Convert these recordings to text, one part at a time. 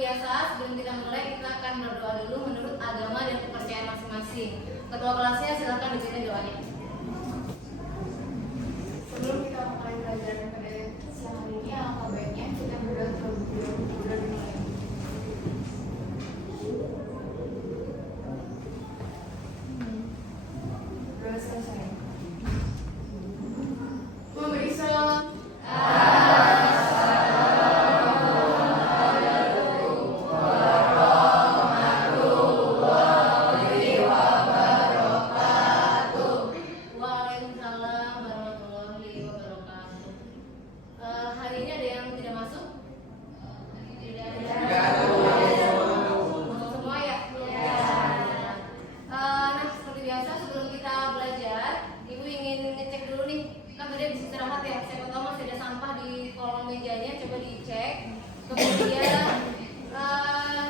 biasa, sebelum kita mulai kita akan berdoa dulu menurut agama dan kepercayaan masing-masing. Ketua kelasnya silakan dipimpin doanya. Sebelum kita mulai belajar pada siang hari ini, alangkah baiknya kita berdoa terlebih dahulu. Doa selesai. Memberi salam. Waalaikumsalam warahmatullahi wabarakatuh. Hari ini ada yang tidak masuk? Tidak ada. Masuk semua ya? Nah, seperti biasa sebelum kita belajar, Ibu ingin ngecek dulu nih. Kan tadi habis istirahat ya. Siapa tahu masih ada sampah di kolong mejanya, coba dicek. Kemudian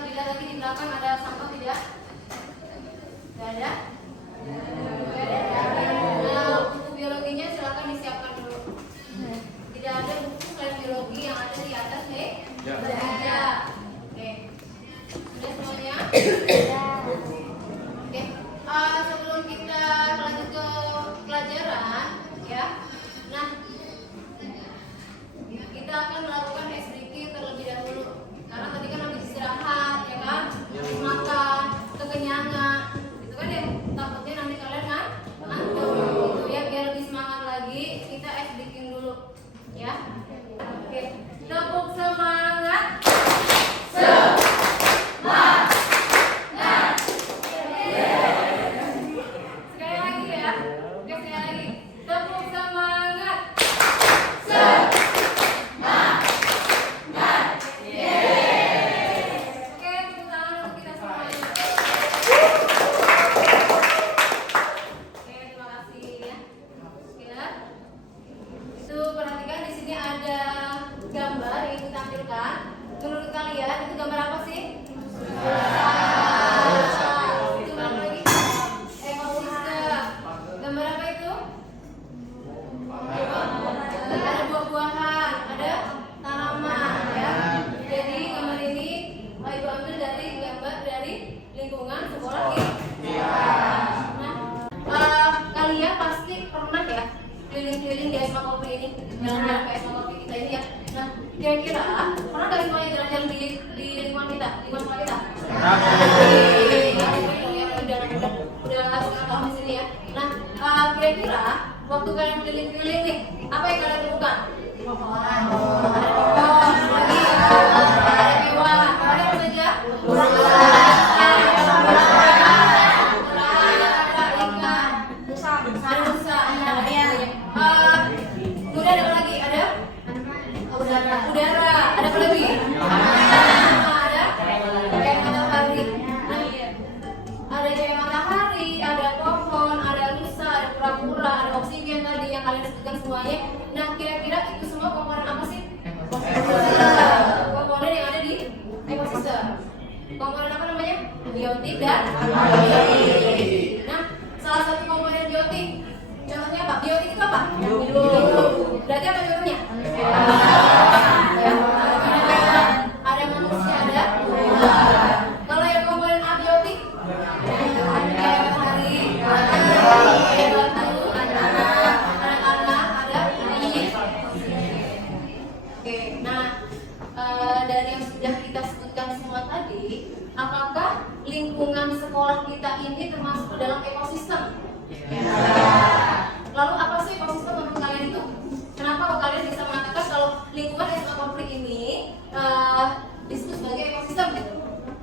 dilihat lagi di belakang ada sampah tidak? Tidak ada? Buku biologinya silakan disiapkan dulu. Tidak ada buku selain biologi yang ada di atas nih. Ada. Oke. Sudah semuanya? Oke. Sebelum kita lanjut ke pelajaran, ya. Nah, kita akan melakukan ice breaking terlebih dahulu. Karena tadi kan habis istirahat, ya kan? Habis makan, kekenyangan. Itu kan yang takutnya nanti kalian ngantuk gitu ya. Biar lebih semangat lagi, kita ice breaking dulu, ya. Oke. Tepuk semangat. Sekali lagi ya. Oke, sekali lagi. Tepuk semangat. Oke, tepuk tangan untuk kita semuanya. Oke, terima kasih ya. Oke. Itu perhatikan di sini ada gambar yang kita tampilkan. Menurut kalian itu gambar apa sih? Itu apa lagi? Ekosistem. Gambar apa itu? Ada buah-buahan, ada tanaman, ya. Jadi gambar ini Ibu ambil dari gambar dari lingkungan sekolah ini. Nah, kalian pasti pernah ya keliling-keliling di Esma Kopi ini, jalan-jalan ke Esma Kopi kita ini ya. Nah, kira-kira pernah nggak semuanya jalan-jalan di lingkungan kita, lingkungan sekolah kita? Udah setengah tahun di sini ya. Nah, kira-kira waktu kalian keliling-keliling nih, apa yang kalian temukan? Ada pohon, lagi ada hewan, ada apa saja? Kemudian ada apa lagi? Ada udara. Ada apa lagi? Ada cahaya matahari. Ada cahaya matahari, ada pohon, ada lusa, ada kura-kura, ada oksigen tadi yang kalian sebutkan semuanya. Nah, kira-kira itu semua komponen apa sih? Komponen yang ada di ekosistem. Komponen apa namanya? Biotik dan abiotik. Nah, salah satu komponen biotik, contohnya apa? Biotik itu apa? Hidup. Berarti apa contohnya? Ya. Ada manusia, ada. Kalau yang komponen abiotik, kayak matahari, ada batu, ada tanah, ada air. Oke, nah dari yang sudah kita sebutkan semua tadi, apakah lingkungan sekolah kita ini termasuk dalam ekosistem? Ya. Lalu apa sih ekosistem menurut kalian itu? Kenapa kok kalian bisa mengatakan kalau lingkungan SMA konflik ini disebut sebagai ekosistem gitu?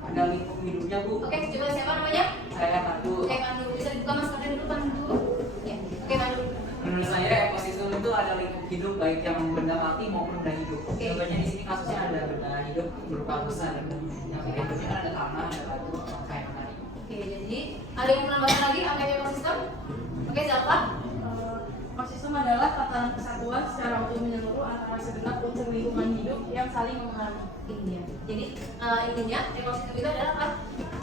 Ada lingkup hidupnya, Bu. Oke, coba siapa namanya? Saya Pandu. Oke, Pandu. Bisa dibuka Mas Pandu dulu, Pandu. Ya. Oke, Pandu. Menurut saya ekosistem itu ada lingkup hidup baik yang benda mati maupun benda hidup. Oke. Contohnya di sini kasusnya ada benda hidup berupa busa dan yang hidupnya kan ada tanah, ada batu, kayak tadi. Oke, jadi ada yang menambahkan lagi apa itu ekosistem? Oke, siapa? Ekosistem adalah tatanan kesatuan secara utuh menyeluruh antara segenap unsur lingkungan hidup yang saling mempengaruhi. Iya. Jadi intinya ekosistem itu adalah apa?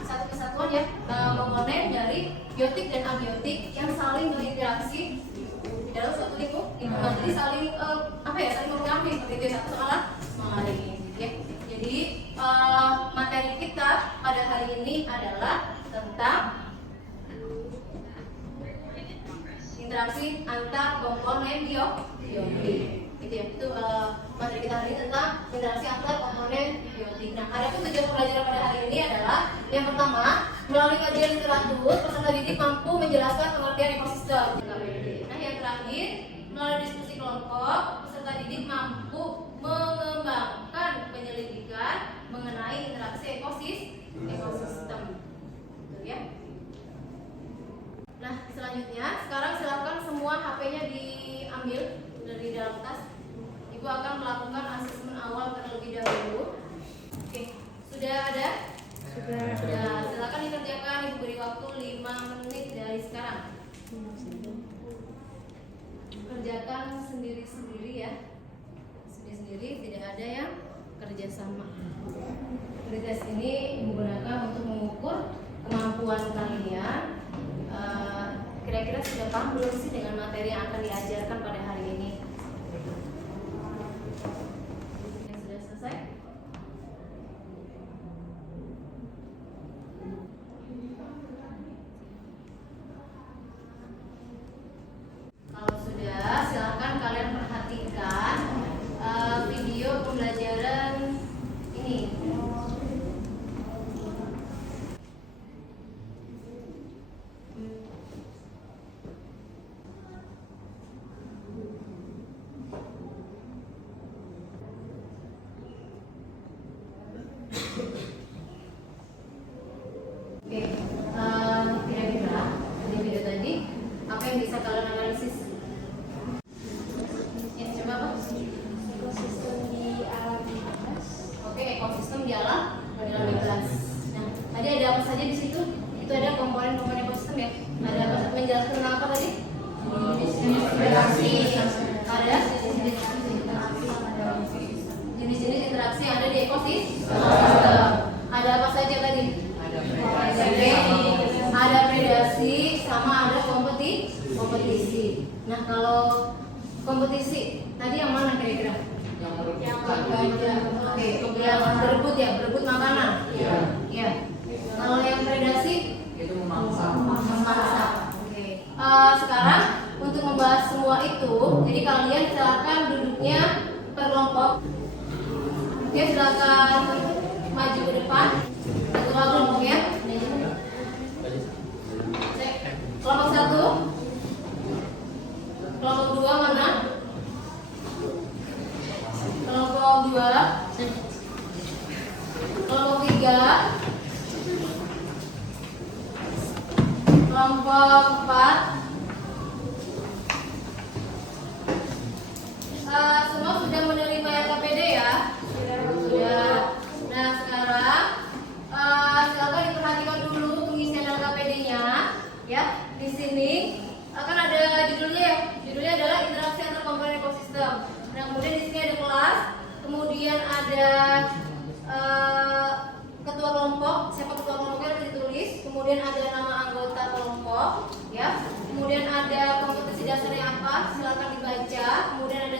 Satu kesatuan ya, komponen dari biotik dan abiotik yang saling berinteraksi di dalam suatu lingkungan. Jadi saling saling mempengaruhi seperti itu, satu sama lain. Ya. Jadi kita pada hari ini adalah tentang interaksi antar komponen biotik. Gitu ya. Itu materi kita hari ini tentang interaksi antar komponen biotik. Nah, adapun tujuan pembelajaran pada hari ini adalah yang pertama, melalui kajian literatur, peserta didik mampu menjelaskan pengertian ekosistem. Nah, yang terakhir, melalui diskusi kelompok, peserta didik mampu mengembangkan penyelidikan mengenai interaksi ekosistem. Gitu ya. Nah, selanjutnya sekarang silakan semua HP-nya diambil dari dalam tas. Ibu akan melakukan asesmen awal terlebih dahulu. Oke, sudah ada? Sudah. Silakan dikerjakan. Ibu beri waktu 5 menit dari sekarang. Kerjakan sendiri-sendiri ya. Sendiri-sendiri, tidak ada yang kerjasama. Tes ini menggunakan untuk mengukur kemampuan kalian. Kira-kira sudah paham belum sih dengan materi yang akan diajarkan pada hari ini? Yang sudah selesai? Kalau sudah, silakan kalian perhatikan video pembelajaran ini. Oke, kira-kira dari video tadi apa yang bisa kalian analisis? Ya, coba apa? Ekosistem di alam bebas. Oke, ekosistem di alam bebas. Nah, tadi ada apa saja di situ? Itu ada komponen-komponen ekosistem ya. Ada apa? Menjelaskan tentang apa tadi? Ada jenis-jenis interaksi yang ada di ekosistem. Ada apa saja tadi? Ada predasi sama ada kompetisi. Nah, kalau kompetisi tadi yang mana kira-kira? Yang berebut ya, berebut makanan. Iya. Kalau yang predasi Itu memangsa. Oke. Sekarang untuk membahas semua itu, jadi kalian silakan duduknya per kelompok. Oke, silakan maju ke depan. Satu kelompok ya. Kelompok 1. Kelompok 2 mana? Kelompok 2. Kelompok 3. Kelompok 4. Semua sudah menerima LKPD ya? Sudah. Nah, sekarang silakan diperhatikan dulu pengisian LKPD-nya ya. Di sini akan ada judulnya ya. Judulnya adalah interaksi antar komponen ekosistem. Nah, kemudian di sini ada kelas, kemudian ada ketua kelompok, siapa ketua kelompoknya ada ditulis, kemudian ada nama anggota kelompok ya. Kemudian ada kompetisi dasarnya apa, silakan dibaca. Kemudian ada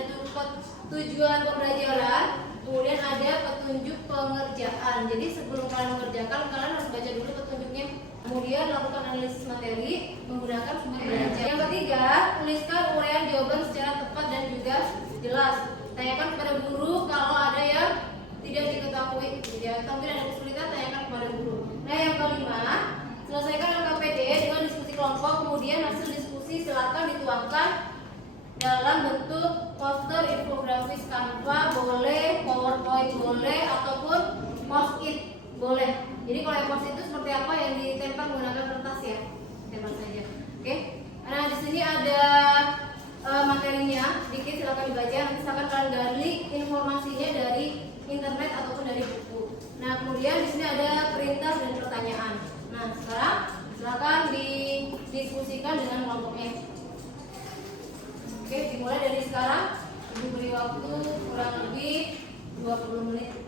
tujuan pembelajaran, kemudian ada petunjuk pengerjaan. Jadi sebelum kalian mengerjakan, kalian harus baca dulu petunjuknya. Kemudian lakukan analisis materi menggunakan sumber belajar. Yang ketiga, tuliskan uraian jawaban secara tepat dan juga jelas. Tanyakan kepada guru kalau ada yang tidak diketahui. Ya, mungkin ada kesulitan, tanyakan kepada guru. Nah, yang kelima, selesaikan LKPD dengan diskusi kelompok. Kemudian hasil diskusi silakan dituangkan dalam bentuk poster, infografis, Canva boleh, PowerPoint boleh, ataupun post-it boleh. Jadi kalau yang post-it itu seperti apa yang ditempel menggunakan kertas ya, tempel saja. Oke. Nah, di sini ada materinya, sedikit silakan dibaca. Nanti silakan kalian gali informasinya dari internet ataupun dari buku. Nah, kemudian di sini ada perintah dan pertanyaan. Nah, sekarang silakan didiskusikan dengan kelompoknya. Oke, dimulai dari sekarang. Ibu beri waktu kurang lebih 20 menit.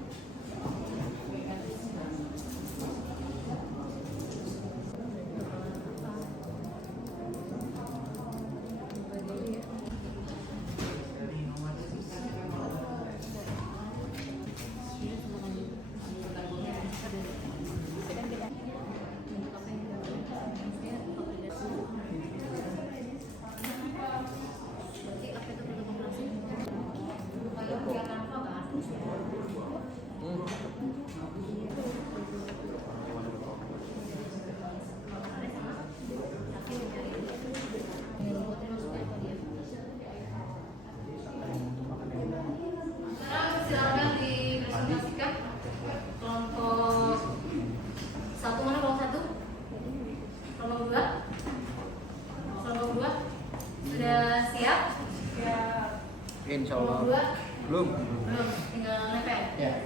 Belum. Belum, tinggal nempel. Ya.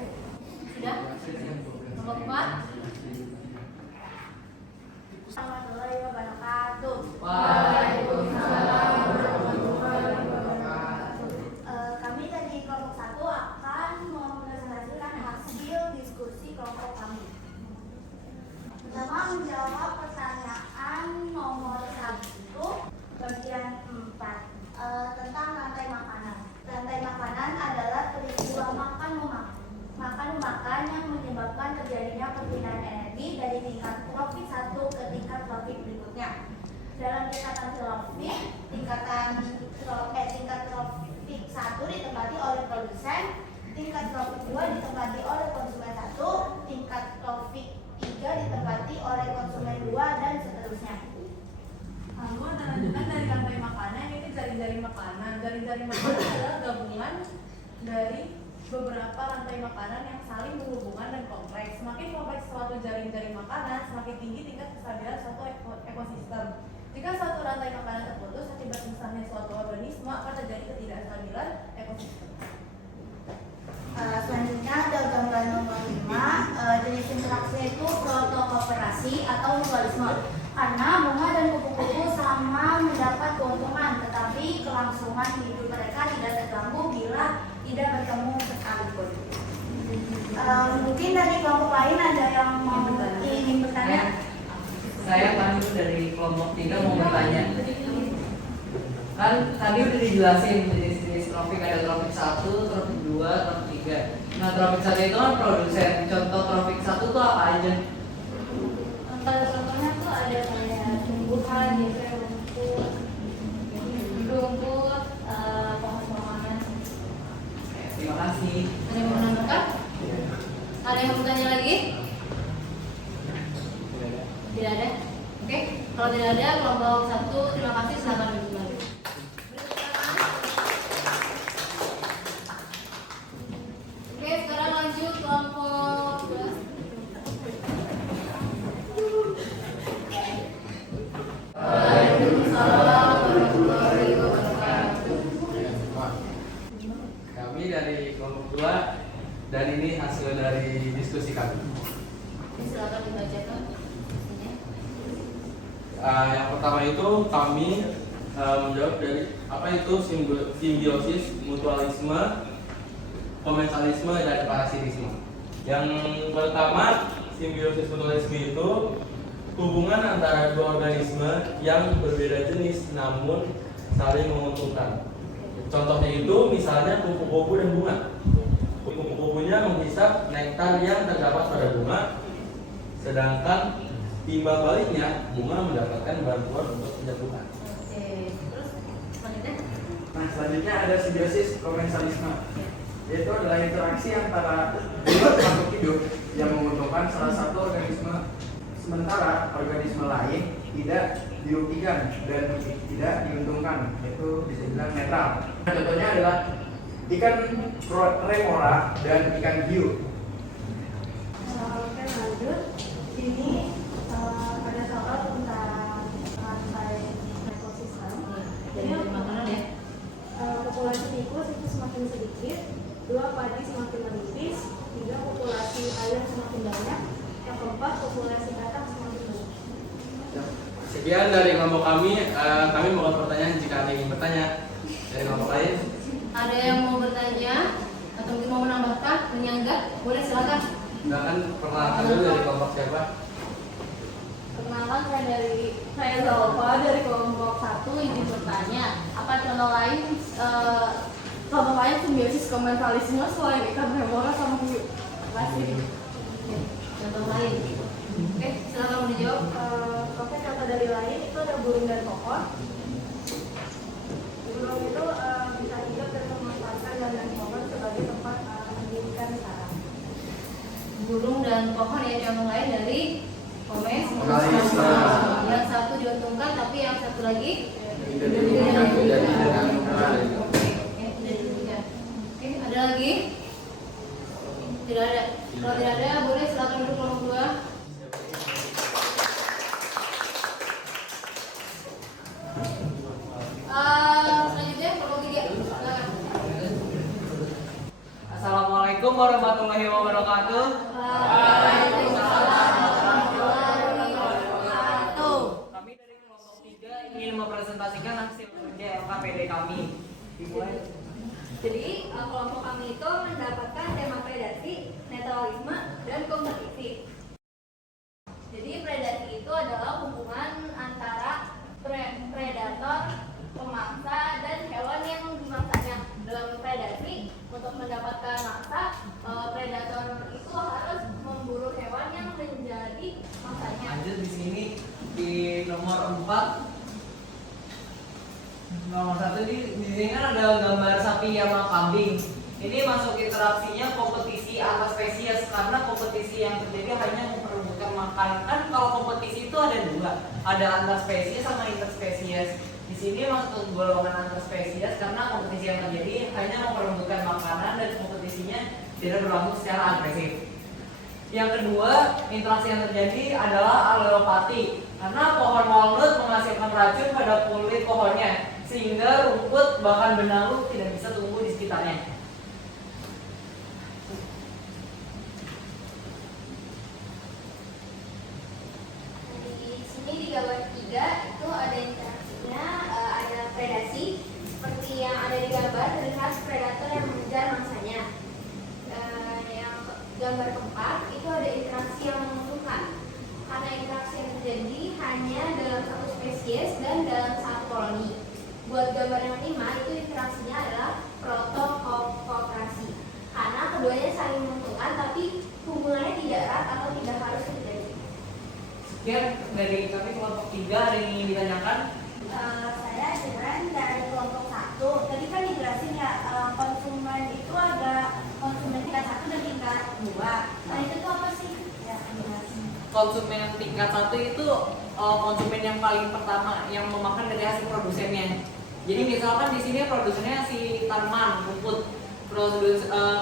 Sudah? Kelompok 4. Warahmatullahi wabarakatuh. Waalaikumsalam. Kami dari kelompok 1 akan mempresentasikan hasil diskusi kelompok kami. Pertama, menjawab pertanyaan nomor 1 bagian 4 tentang rantai makanan. Rantai makanan adalah peristiwa makan-memakan yang menyebabkan terjadinya perpindahan energi dari tingkat trofik 1 ke tingkat trofik berikutnya. Dalam tingkatan trofik 1 ditempati oleh produsen, tingkat trofik 2 ditempati oleh konsumen 1, tingkat trofik 3 ditempati oleh konsumen 2, dan seterusnya. Lalu ada lanjutan dari rantai makanan, ini jaring-jaring makanan. Jaring-jaring makanan adalah gabungan dari beberapa rantai makanan yang saling berhubungan dan kompleks. Semakin kompleks suatu jaring-jaring makanan, semakin tinggi tingkat kestabilan suatu ekosistem. Jika suatu rantai makanan terputus akibat misalnya suatu organisme, akan terjadi ketidakstabilan ekosistem. Selanjutnya ada gambar nomor 5, jenis interaksi itu protokooperasi atau mutualisme. Karena bunga dan kupu-kupu sama mendapat keuntungan, tetapi kelangsungan hidup mereka tidak terganggu bila tidak bertemu sekalipun. Mungkin dari kelompok lain ada yang mau ingin bertanya? Saya Pandu dari kelompok 3 mau bertanya. Kan tadi udah dijelasin jenis-jenis trofik, ada trofik 1, trofik 2, trofik 3. Nah, trofik 1 itu kan produsen. Contoh trofik 1 itu apa aja? Contohnya tuh ada kayak tumbuhan, gitu, rumput, pohon-pohonan. Terima kasih. Ada yang mau menambahkan? Ada yang mau bertanya lagi? Tidak ada? Oke, kalau tidak ada, kelompok 1 terima kasih, silakan duduk kembali. Oke, sekarang lanjut kelompok 2. Waalaikumsalam warahmatullahi wabarakatuh. Kami dari kelompok 2 dan ini hasil dari diskusi kami. Silakan dibacakan. Yang pertama itu kami menjawab dari apa itu simbiosis, mutualisme, komensalisme, dan parasitisme. Yang pertama, simbiosis mutualisme itu hubungan antara dua organisme yang berbeda jenis namun saling menguntungkan. Contohnya itu misalnya kupu-kupu dan bunga. Kupu-kupunya menghisap nektar yang terdapat pada bunga, sedangkan timbal baliknya bunga mendapatkan bantuan untuk penjatuhan. Oke, terus selanjutnya? Nah, selanjutnya ada simbiosis komensalisme, yaitu adalah interaksi antara dua makhluk hidup yang menguntungkan salah satu organisme, sementara organisme lain tidak dirugikan dan tidak diuntungkan, yaitu bisa dibilang netral. Nah, contohnya adalah ikan remora dan ikan hiu. Oke, lanjut. Ini ada soal tentang rantai ekosistem. Jadi dari makanan ya. Populasi tikus itu semakin sedikit, 2 padi semakin menipis, 3 populasi ayam semakin banyak, yang keempat populasi katak semakin banyak. Sekian dari kelompok kami. Kami mohon pertanyaan jika ada yang ingin bertanya dari kelompok lain. Ada yang mau bertanya atau mungkin mau menambahkan, menyanggah? Boleh, silakan. Silakan perkenalkan dulu dari kelompok siapa? Perkenalkan, saya Zalfa dari kelompok 1 izin bertanya, apa contoh lain simbiosis komensalisme selain ikan remora sama hiu? Terima kasih. Oke, contoh lain. Oke, silakan mau dijawab. Oke, contoh dari lain itu ada burung dan pohon. Burung itu bisa hidup dan memanfaatkan dan pohon sebagai tempat mendirikan sarang. Burung dan pohon ya, contoh lain dari Komensalisme. Yang satu diuntungkan, tapi yang satu lagi Tidak diuntungkan, tidak diuntungkan. Oke, tidak diuntungkan. Oke, ada lagi? Tidak ada. Kalau tidak ada, boleh silakan duduk kelompok 2. Selanjutnya kelompok 3. Silakan. 4. Nomor 1 di sini kan ada gambar sapi sama kambing. Ini masuk interaksinya kompetisi antar spesies karena kompetisi yang terjadi hanya memperebutkan makan. Kan kalau kompetisi itu ada dua, ada antar spesies sama interspesies. Di sini masuk golongan antar spesies karena kompetisi yang terjadi hanya memperebutkan makanan dan kompetisinya tidak berlangsung secara agresif. Yang kedua, interaksi yang terjadi adalah alelopati karena pohon walnut menghasilkan racun pada kulit pohonnya sehingga rumput bahkan benalu tidak bisa tumbuh di sekitarnya. Di sini di gambar 3 itu ada interaksinya, ada predasi seperti yang ada di gambar, terlihat predator yang mengejar mangsanya. Yang gambar keempat itu ada interaksi yang menguntungkan karena interaksi yang terjadi hanya dalam satu spesies dan dalam satu koloni. Buat gambar yang 5 itu interaksinya adalah protokooperasi karena keduanya saling menguntungkan tapi hubungannya tidak erat atau tidak harus terjadi. Sekian dari kami kelompok 3, ada yang ingin ditanyakan? Saya Jebran dari kelompok 1. Tadi kan dijelasin ya, konsumen itu ada konsumen tingkat 1 dan tingkat 2. Nah itu tuh apa sih? Ya, jelasin. Konsumen tingkat 1 itu konsumen yang paling pertama yang memakan dari hasil produsennya. Jadi misalkan di sini produsennya si tanaman rumput,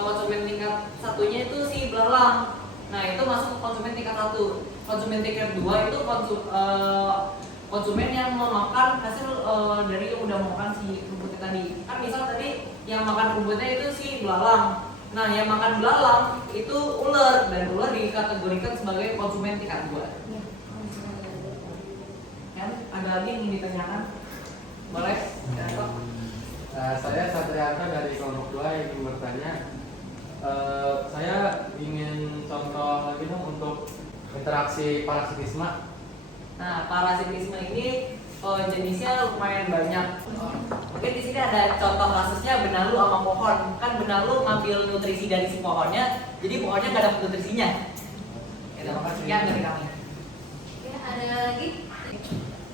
konsumen tingkat 1-nya itu si belalang. Nah itu masuk konsumen tingkat 1. Konsumen tingkat 2 itu konsumen yang memakan hasil dari yang udah makan si rumputnya tadi. Kan misal tadi yang makan rumputnya itu si belalang. Nah yang makan belalang itu ular, dan ular dikategorikan sebagai konsumen tingkat 2. Kan ada lagi yang ingin ditanyakan? Boleh? Saya Satrianta dari kelompok 2 yang ingin bertanya. Saya ingin contoh lagi dong untuk interaksi parasitisme. Nah, parasitisme ini jenisnya lumayan banyak. Mungkin di sini ada contoh kasusnya benalu sama pohon. Kan benalu ngambil nutrisi dari si pohonnya, jadi pohonnya nggak dapat nutrisinya. Ya, sekian dari kami. Ya, ada lagi?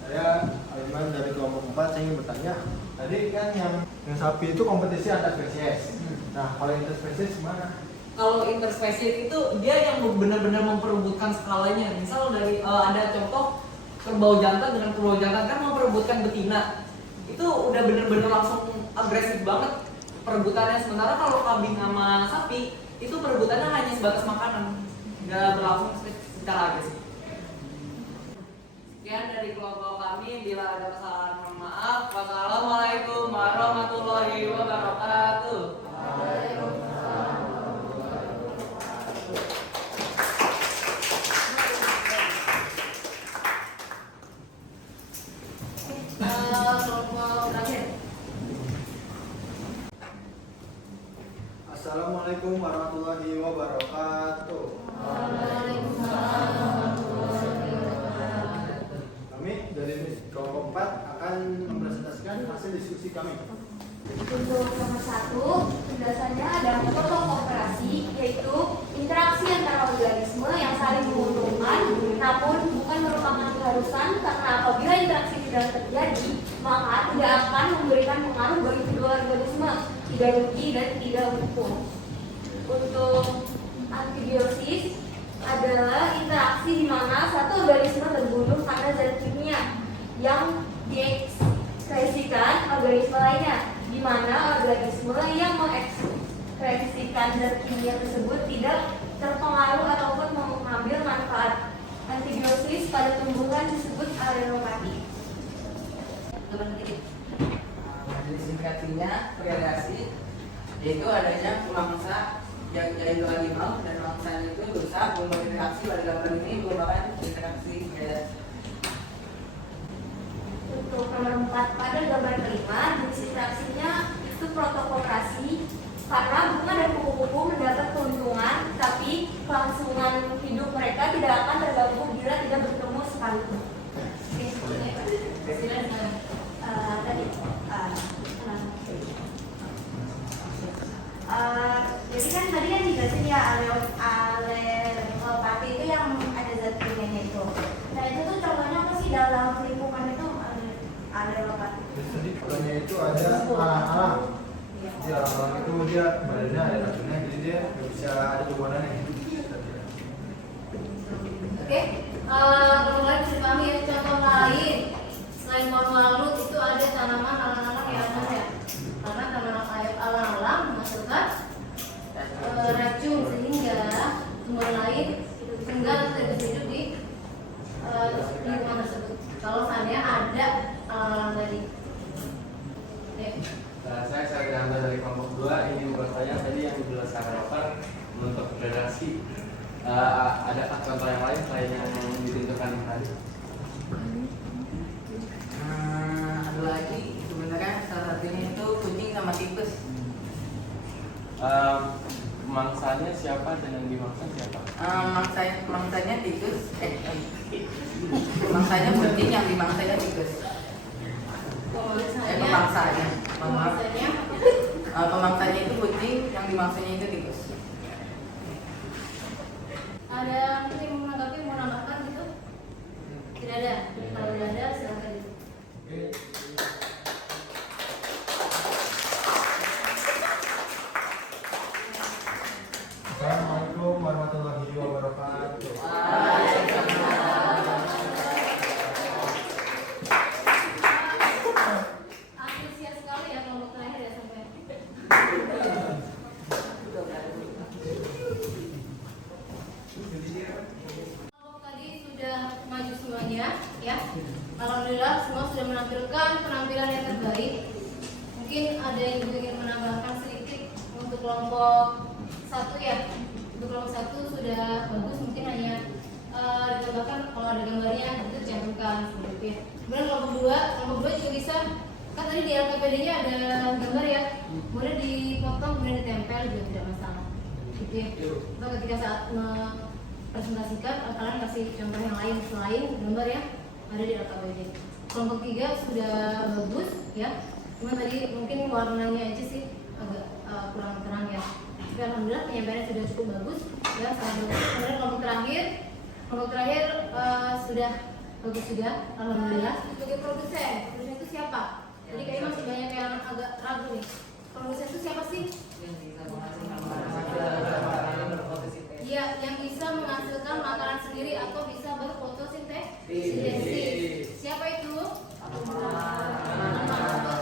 Saya Aiman dari kelompok 4, saya ingin bertanya. Tadi kan yang sapi itu kompetisi antar spesies. Nah, kalau interspesies gimana? Kalau interspesies itu dia yang benar-benar memperebutkan skalanya. Misal dari ada contoh kerbau jantan dengan kerbau jantan kan memperebutkan betina. Itu udah benar-benar langsung agresif banget perebutannya. Sementara kalau kambing sama sapi itu perebutannya hanya sebatas makanan, nggak berlangsung secara agresif. Sekian dari kelompok kami. Bila ada kesalahan mohon maaf. Wassalamualaikum warahmatullahi wabarakatuh. Kelompok terakhir. Assalamualaikum warahmatullahi wabarakatuh. Kami dari kelompok 4 akan mempresentasikan hasil diskusi kami. Untuk nomor 1, penjelasannya ada protokooperasi, yaitu interaksi antara organisme yang saling menguntungkan, namun bukan merupakan keharusan karena apabila interaksi tidak terjadi, maka tidak akan memberikan pengaruh bagi kedua organisme, tidak rugi dan tidak untung. Untuk antibiosis adalah interaksi di mana satu organisme terbunuh karena zat kimia yang diekskresikan organisme lainnya, di mana organisme yang mengekskresikan zat kimia tersebut tidak terpengaruh ataupun mengambil manfaat. Antibiosis pada tumbuhan disebut alelopati. Majelis singkatnya predasi yaitu adanya mangsa yang jadi harimau dan mangsanya itu berusaha membuat interaksi pada gambar ini merupakan interaksi predasi. Untuk nomor 4 pada gambar kelima, jenis interaksinya itu protokooperasi karena bunga dan kupu-kupu mendapat keuntungan, tapi kelangsungan hidup mereka tidak akan terganggu bila tidak bertemu sekalipun. Jadi kan tadi kan dijelasin ya alelopati itu yang ada zat kimianya itu. Nah itu tuh contohnya apa sih dalam lingkungan itu itu ada alang-alang. Jadi alang-alang itu dia badannya ada racunnya, jadi dia nggak bisa ada hubungannya. Oke, kemudian bisa dipahami ya, contoh lain selain pohon lalut itu ada tanaman alang-alang yang ada ya. Karena tanaman alang-alang menghasilkan racun sehingga tumbuhan lain tinggal tidak hidup di lingkungan tersebut. Kalau seandainya ada alang-alang tadi. Oke. Saya Sarjana dari kelompok 2 ingin bertanya tadi yang dijelaskan Bapak untuk federasi. Adakah contoh yang lain selain yang ditentukan tadi? Ada lagi sebenarnya salah satunya itu kucing sama tikus. Mangsanya siapa dan yang dimangsa siapa? Mangsanya tikus, mangsanya kucing, yang dimangsanya tikus. Pemangsanya. Pemangsanya Pemangsanya itu kucing, yang dimangsanya itu tikus. ada mungkin yang mau menanggapi, mau menambahkan gitu? Tidak ada. Kalau tidak ada silakan. Assalamualaikum warahmatullahi wabarakatuh. Antusias sekali ya kelompok terakhir ya sampai. Kelompok tadi sudah maju semuanya ya. Alhamdulillah semua sudah menampilkan penampilan yang terbaik. Mungkin ada yang juga ingin menambahkan sedikit untuk kelompok 1 ya. Untuk kelompok 1 sudah bagus, mungkin hanya ditambahkan kalau ada gambarnya itu dicantumkan seperti itu ya. Kemudian kelompok 2 juga bisa, kan tadi di LKPD-nya ada gambar ya, boleh dipotong kemudian ditempel juga tidak masalah. Gitu ya. Atau ketika saat presentasikan kalian kasih contoh yang lain selain gambar ya ada di LKPD. Kelompok 3 sudah bagus ya, cuma tadi mungkin warnanya aja sih agak kurang terang ya. Tapi alhamdulillah penyampaiannya sudah cukup bagus ya, sangat bagus. Kemudian kelompok terakhir sudah bagus juga, alhamdulillah. Sebagai produsen itu siapa? Jadi kayaknya masih banyak yang agak ragu nih. Produsen itu siapa sih? Iya, yang bisa menghasilkan makanan sendiri atau bisa berfotosintesis. Siapa itu?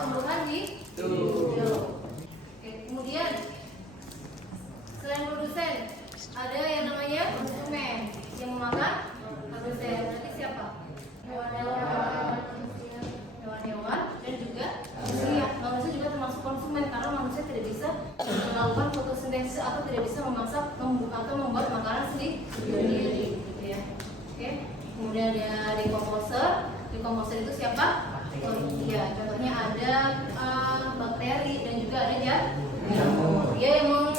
Tumbuhan di hijau. Oke, kemudian selain produsen ada yang namanya konsumen yang memakan produsen. Nanti siapa? Hewan-hewan dan juga manusia. Manusia juga termasuk konsumen karena manusia tidak bisa melakukan fotosintesis atau tidak bisa memasak atau membuat makanan sendiri gitu ya. Oke. Kemudian ada decomposer. Decomposer itu siapa? Ya, contohnya ada bakteri dan juga ada jamur. Dia yang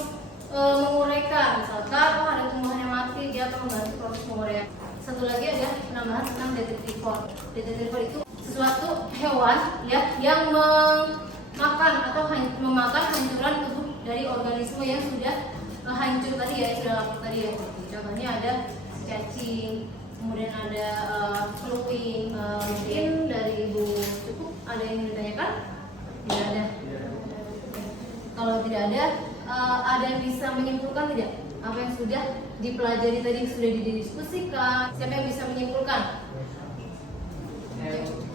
menguraikan, misalkan ada tumbuhan yang mati, dia akan membantu proses penguraian. Satu lagi ada penambahan tentang detritivore. Detritivore itu sesuatu hewan ya yang memakan atau memakan hancuran tubuh dari organisme yang sudah hancur tadi ya, sudah lapuk tadi ya. Contohnya ada cacing, kemudian ada fluing. Mungkin dari Ibu cukup, ada yang ditanyakan? Tidak ada. Kalau tidak ada yang bisa menyimpulkan tidak? Apa yang sudah dipelajari tadi, sudah didiskusikan? Siapa yang bisa menyimpulkan?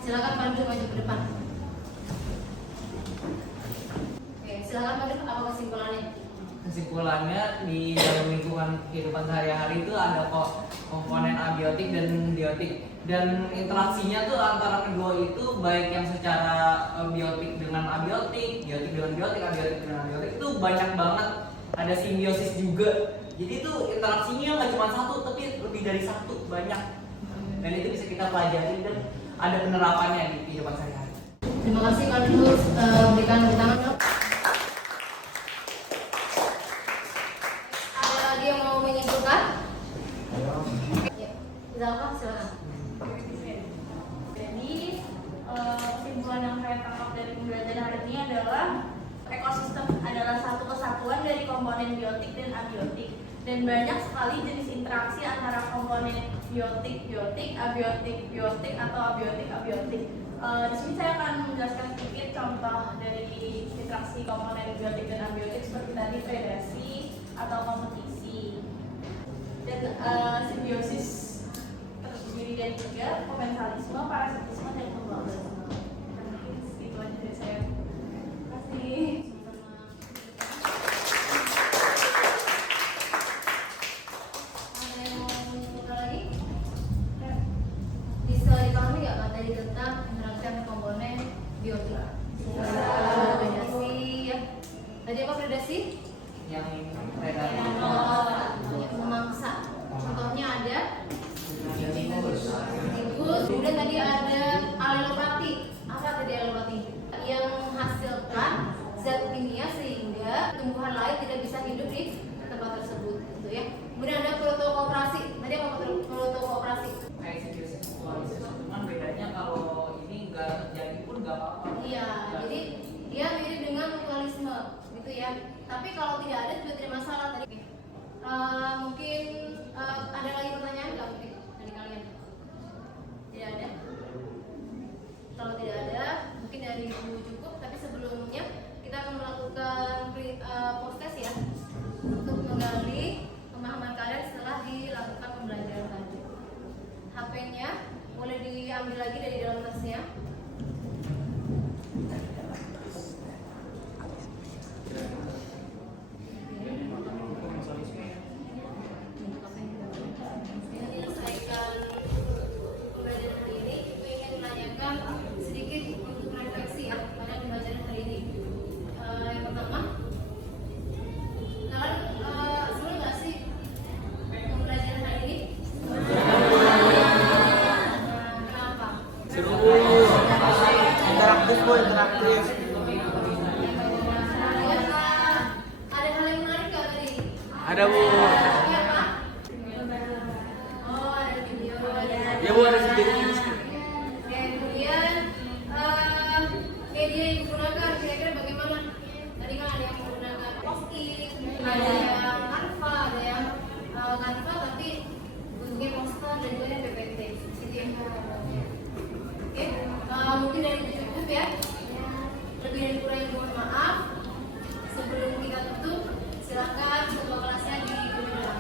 Silakan maju ke depan. Oke, silakan maju. Apa kesimpulannya? Kesimpulannya di dalam lingkungan kehidupan sehari-hari itu ada kok komponen abiotik dan biotik, dan interaksinya tuh antara kedua itu baik yang secara biotik dengan abiotik, biotik dengan biotik, abiotik dengan abiotik itu banyak banget, ada simbiosis juga. Jadi itu interaksinya nggak cuma satu tapi lebih dari satu, banyak, dan itu bisa kita pelajari dan ada penerapannya di kehidupan sehari-hari. Terima kasih Pak Dulus memberikan tangan. Ada lagi yang mau menyimpulkan? Ya, silakan. Jadi kesimpulan yang saya tangkap dari pembelajaran hari ini adalah ekosistem adalah satu kesatuan dari komponen biotik dan abiotik, dan banyak sekali jenis interaksi antara komponen biotik, abiotik, atau abiotik. Di sini saya akan menjelaskan sedikit contoh dari interaksi komponen biotik dan abiotik seperti tadi predasi atau kompetisi. Dan simbiosis terdiri dari 3, komensalisme, parasitisme, dan mutualisme. Mungkin itu aja dari saya. Terima kasih. Ada yang mau buka lagi? Bisa dipahami nggak materi tentang interaksi antar komponen biotik? Predasi ya. Tadi apa predasi? Yang predator Yang memangsa. Contohnya ada tikus. Kemudian tadi ada alelopati. Apa tadi alelopati? Yang menghasilkan zat kimia sehingga tumbuhan lain tidak bisa hidup di tempat tersebut, gitu ya. Kemudian ada protokooperasi. Tadi apa protokooperasi? kayak simbiosis mutualisme, cuman bedanya kalau ini nggak terjadi pun nggak apa-apa. Iya, jadi dia mirip dengan mutualisme, gitu ya. Tapi kalau tidak ada juga tidak masalah tadi. Mungkin ada lagi pertanyaan nggak mungkin dari kalian? Tidak ada. Kalau tidak ada, mungkin dari ibu cukup. Tapi sebelumnya kita akan melakukan post-test ya untuk menggali pemahaman kalian setelah dilakukan pembelajaran tadi. HP-nya boleh diambil lagi dari dalam tasnya. Menyelesaikan pembelajaran hari ini, aku ingin menanyakan sedikit untuk refleksi ya pada pembelajaran hari ini. Yang pertama, kalian seru nggak sih pembelajaran hari ini? Kenapa? Interaktif bu, interaktif. Ada hal yang menarik nggak tadi? Ada, Bu. Iya, Pak? Oh, ada video. Ya, Bu, ada video. Oke, kemudian media yang digunakan kira-kira bagaimana? Tadi kan ada yang menggunakan post-it, ada yang Canva, ada yang Canva tapi bentuknya poster dan juga yang PPT. Itu yang oke, mungkin dari itu cukup ya. Lebih dari kurang mohon maaf. Sebelum kita tutup, silakan ketua kelasnya di belakang.